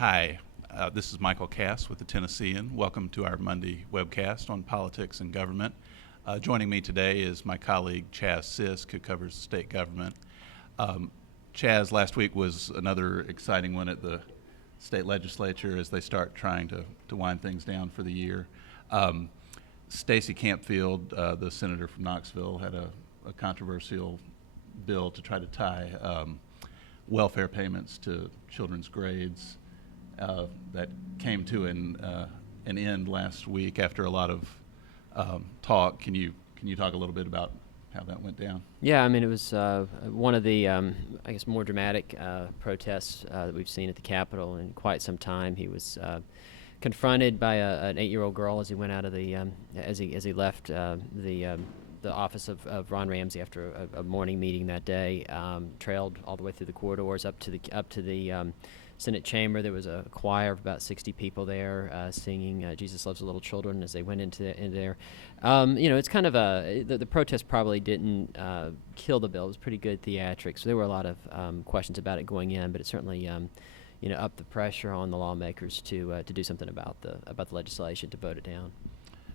Hi, this is Michael Cass with the Tennessean. Welcome to our Monday webcast on politics and government. Joining me today is my colleague Chaz Sisk, who covers state government. Chaz, last week was another exciting one at the state legislature as they start trying to wind things down for the year. Stacey Campfield, the senator from Knoxville, had a controversial bill to try to tie welfare payments to children's grades. That came to an end last week after a lot of talk. Can you talk a little bit about how that went down? Yeah, I mean, it was one of the, I guess, more dramatic protests that we've seen at the Capitol in quite some time. He was confronted by an 8-year-old girl as he went out of the, as he left the office of Ron Ramsey after a morning meeting that day. Trailed all the way through the corridors up to the Senate chamber. There was a choir of about 60 people there singing "Jesus Loves the Little Children" as they went into there. It's kind of the protest probably didn't kill the bill. It was pretty good theatrics. So there were a lot of questions about it going in, but it certainly upped the pressure on the lawmakers to do something about the legislation, to vote it down.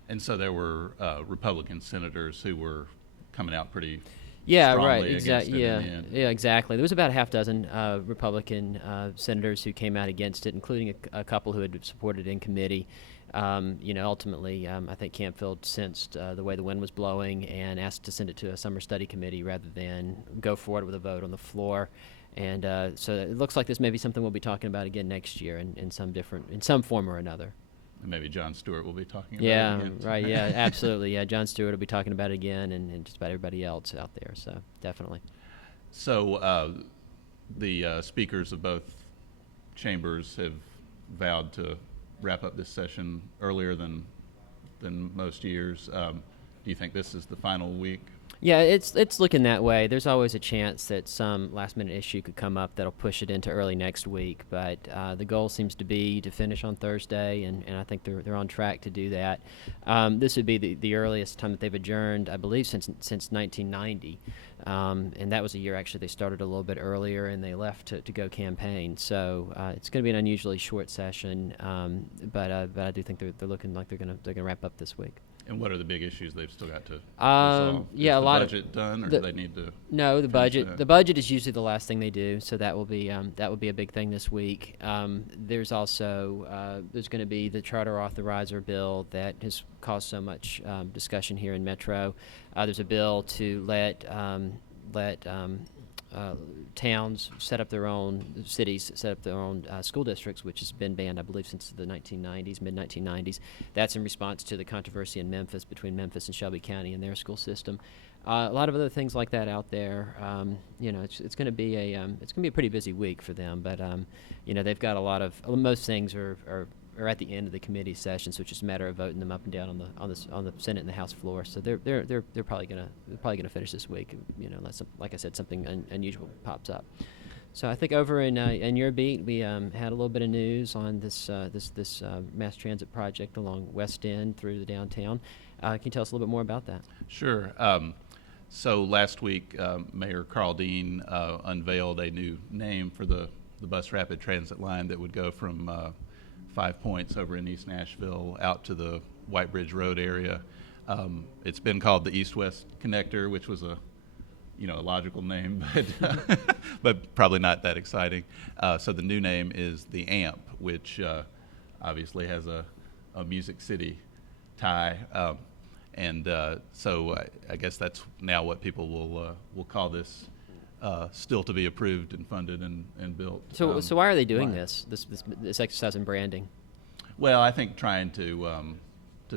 And so there were Republican senators who were coming out pretty Yeah, right. strongly against it in the end. Yeah, exactly. There was about a half dozen Republican senators who came out against it, including a couple who had supported it in committee. Ultimately, I think Campfield sensed the way the wind was blowing and asked to send it to a summer study committee rather than go forward with a vote on the floor. And so it looks like this may be something we'll be talking about again next year in some form or another. And maybe Jon Stewart will be talking about Yeah, it again. right. Yeah, absolutely. Yeah, Jon Stewart will be talking about it again, and just about everybody else out there. So definitely. So the speakers of both chambers have vowed to wrap up this session earlier than most years. Do you think this is the final week? Yeah, it's looking that way. There's always a chance that some last-minute issue could come up that'll push it into early next week. But the goal seems to be to finish on Thursday, and I think they're on track to do that. This would be the earliest time that they've adjourned, I believe, since 1990. And that was a year, actually, they started a little bit earlier, and they left to go campaign. So it's going to be an unusually short session, but I do think they're looking like they're going to wrap up this week. And what are the big issues they've still got to resolve? Yeah, is a lot of budget done, or do they need to? No, the budget. that? The budget is usually the last thing they do, so that will be a big thing this week. There's also there's going to be the charter authorizer bill that has caused so much discussion here in Metro. There's a bill to let towns set up their own, cities set up their own school districts, which has been banned, I believe, since the mid-1990s. That's in response to the controversy in Memphis between Memphis and Shelby County and their school system. A lot of other things like that out there. It's going to be a pretty busy week for them, but they've got a lot of most things are at the end of the committee session, so it's just a matter of voting them up and down on the Senate and the House floor. So they're probably gonna finish this week, unless, like I said, something unusual pops up. So I think over in your beat, we had a little bit of news on this mass transit project along West End through the downtown. Can you tell us a little bit more about that? Sure. So last week, Mayor Carl Dean unveiled a new name for the bus rapid transit line that would go from 5 Points over in East Nashville out to the White Bridge Road area. It's been called the East-West Connector, which was a logical name, but probably not that exciting. So the new name is the AMP, which obviously has a Music City tie, so I guess that's now what people will call this. Still to be approved and funded and built. So why are they doing this exercise in branding? Well, I think trying to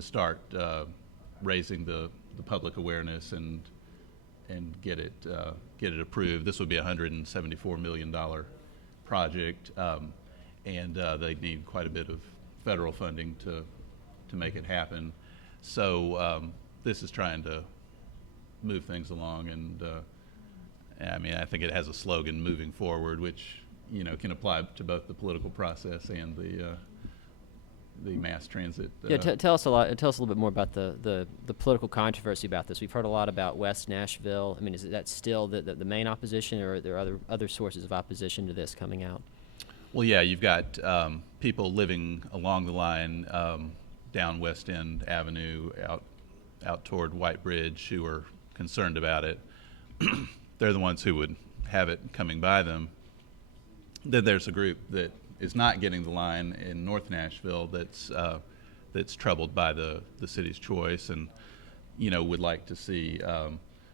start raising the public awareness and get it approved. This would be a $174 million project, and they need quite a bit of federal funding to make it happen. So this is trying to move things along, and I think it has a slogan, "Moving Forward," which can apply to both the political process and the mass transit. Tell us a little bit more about the political controversy about this. We've heard a lot about West Nashville. Is that still the main opposition, or are there other sources of opposition to this coming out? Well, yeah, you've got people living along the line down West End Avenue out toward White Bridge who are concerned about it. They're the ones who would have it coming by them. Then there's a group that is not getting the line in North Nashville that's troubled by the city's choice, and would like to see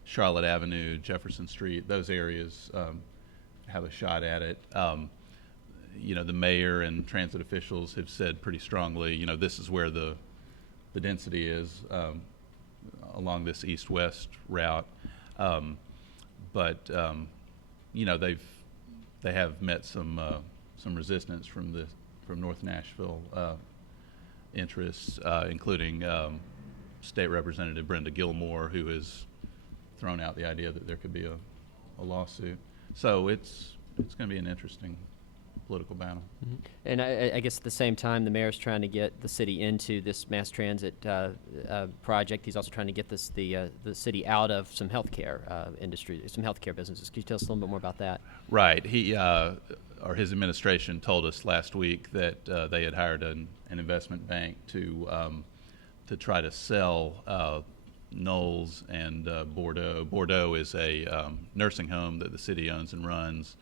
Charlotte Avenue, Jefferson Street, those areas have a shot at it. The mayor and transit officials have said pretty strongly, this is where the density is along this east-west route. But they have met some resistance from North Nashville interests, including State Representative Brenda Gilmore, who has thrown out the idea that there could be a lawsuit. So it's going to be an interesting political battle. Mm-hmm. And I guess at the same time, the mayor's trying to get the city into this mass transit project. He's also trying to get the city out of some healthcare industry, some healthcare businesses. Can you tell us a little bit more about that? Right. His administration told us last week that they had hired an investment bank to try to sell Knowles and Bordeaux. Bordeaux is a nursing home that the city owns and runs.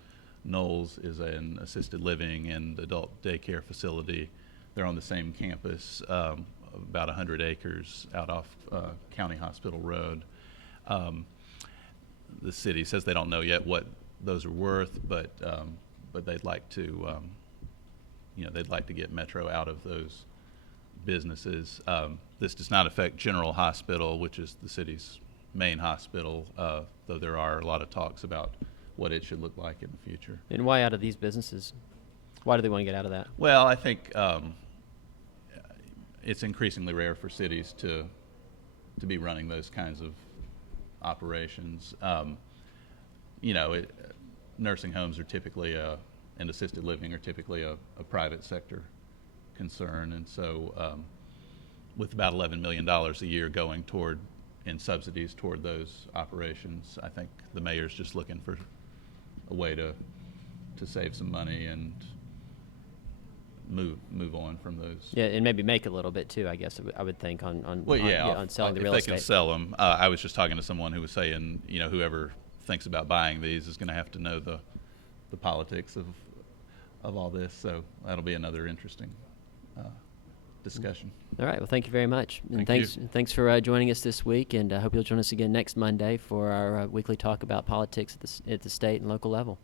Knowles is an assisted living and adult daycare facility. They're on the same campus, about 100 acres out off County Hospital Road. The city says they don't know yet what those are worth, but they'd like to, get Metro out of those businesses. This does not affect General Hospital, which is the city's main hospital, though there are a lot of talks about what it should look like in the future. And why out of these businesses? Why do they want to get out of that? Well, I think it's increasingly rare for cities to be running those kinds of operations. Nursing homes are typically and assisted living are typically a private sector concern, and so with about $11 million a year going in subsidies toward those operations, I think the mayor's just looking for a way to save some money and move on from those. Yeah, and maybe make a little bit too, I guess I would think on selling the real estate. If they can sell them. I was just talking to someone who was saying, whoever thinks about buying these is going to have to know the politics of all this. So that'll be another interesting discussion. All right. Well, thank you very much. And thanks thanks for joining us this week, and I hope you'll join us again next Monday for our weekly talk about politics at the state and local level.